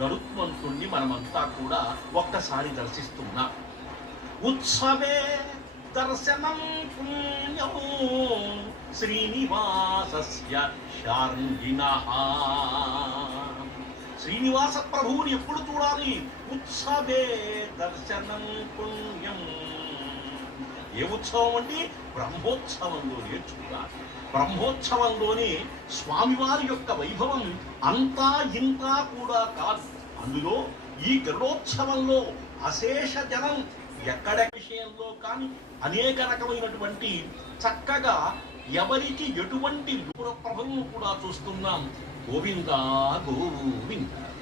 గరుత్మంతుణ్ణి మనమంతా కూడా ఒక్కసారి దర్శిస్తున్నాం. ఉత్సవే దర్శనం పుణ్యం శ్రీనివాసస్య శార్ంగిణః. శ్రీనివాస ప్రభువుని ఎప్పుడు చూడాలి? ఉత్సవే దర్శనం పుణ్యం. ఏ ఉత్సవం అండి? బ్రహ్మోత్సవంలోనే చూడాలి. బ్రహ్మోత్సవంలోనే స్వామివారి యొక్క వైభవం అంతా ఇంతా కూడా కాదు. అందులో ఈ గరుడోత్సవంలో అశేష జనం ఎక్కడ విషయంలో కానీ అనేక రకమైనటువంటి చక్కగా ఎవరికి ఎటువంటి ప్రభావం కూడా చూస్తున్నాం. గోవింద గోవింద.